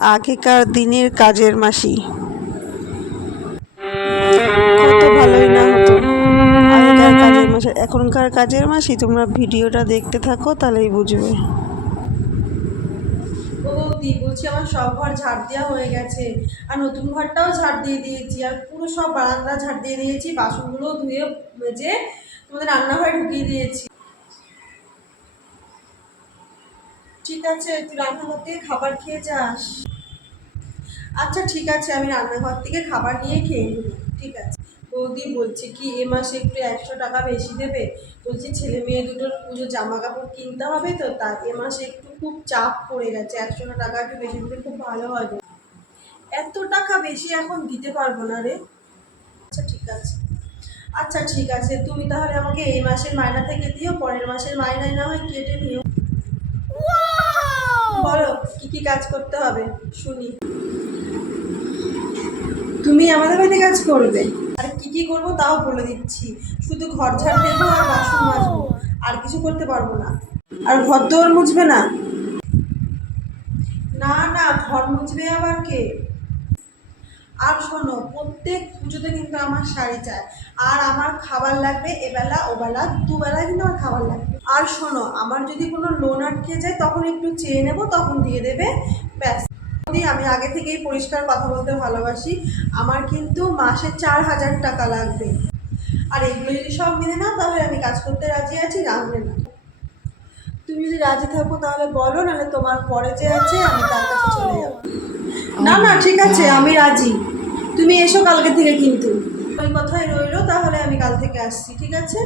আগেকার দিনের কাজের মাসি। কত ভালোই না হতো। আগেকার কাজের মাসি, এখনকার কাজের মাসি, তোমরা ভিডিওটা দেখতে থাকো, তাহলেই বুঝবে। বলছি আমার সব ঘর ঝাড় দেওয়া হয়ে গেছে। আর নতুন ঘরটাও ঝাড় দিয়ে দিয়েছি। আর পুরো সব বারান্দা ঝাড় দিয়ে দিয়েছি বাসনগুলো ধুয়ে মেজে তোমাদের রান্নাঘরে ঢুকিয়ে দিয়েছি। ঠিক আছে, তুই রান্নাঘর থেকে খাবার খেয়ে যাস। আচ্ছা ঠিক আছে আমি রান্নাঘর থেকে খাবার নিয়ে খেয়ে নেব। ঠিক আছে। বৌদি বলছি কি এ মাসে একটু একশো টাকা বেশি দেবে? বলছি ছেলে মেয়ে দুটোর পুজো জামা কাপড় কিনতে হবে তো তা এ মাসে একটু খুব চাপ পড়ে গেছে একশো টাকা একটু বেশি দিলে খুব ভালো হবে এত টাকা বেশি এখন দিতে পারব না রে। আচ্ছা ঠিক আছে। আচ্ছা ঠিক আছে তুমি তাহলে আমাকে এই মাসের মায়না থেকে দিও পরের মাসের মায়নায় না হয় কেটে নিও। বলো কি কি কাজ করতে হবে? শুনি। তুমি আমাদের বাড়িতে কাজ করবে। আর কি কি করব তাও বলে দিচ্ছি। শুধু ঘর ঝাড় দেবো আর বাসন মাজবো। আর কিছু করতে পারব না। আর ঘর দোয়ার মুছবে না? না না, ঘর মুছবে আবার কে? আর শোনো, প্রত্যেক পুজোতে কিন্তু আমার শাড়ি চাই। আর আমার খাবার লাগবে এবেলা, ওবেলা, দুবেলা কিন্তু আমার খাবার লাগবে। আর শোনো, আমার যদি কোনো লোন আটকে যায়, তখন একটু চেয়ে নেব, তখন দিয়ে দেবে। ব্যাস। আমি আগে থেকেই পরিষ্কার কথা বলতে ভালোবাসি। আমার কিন্তু মাসে চার হাজার টাকা লাগবে। আর এগুলো যদি সব মিলে না তাহলে আমি কাজ করতে রাজি আছি রাখবে না। তুমি যদি রাজি থাকো, তাহলে বলো, নাহলে তোমার পরে যে আছে, আমি তার কাছে চলে যাব। না না, ঠিক আছে, আমি রাজি। তুমি এসো কালকে থেকে কিন্তু। ওই কথাই রইল, তাহলে আমি কাল থেকে আসছি, ঠিক আছে?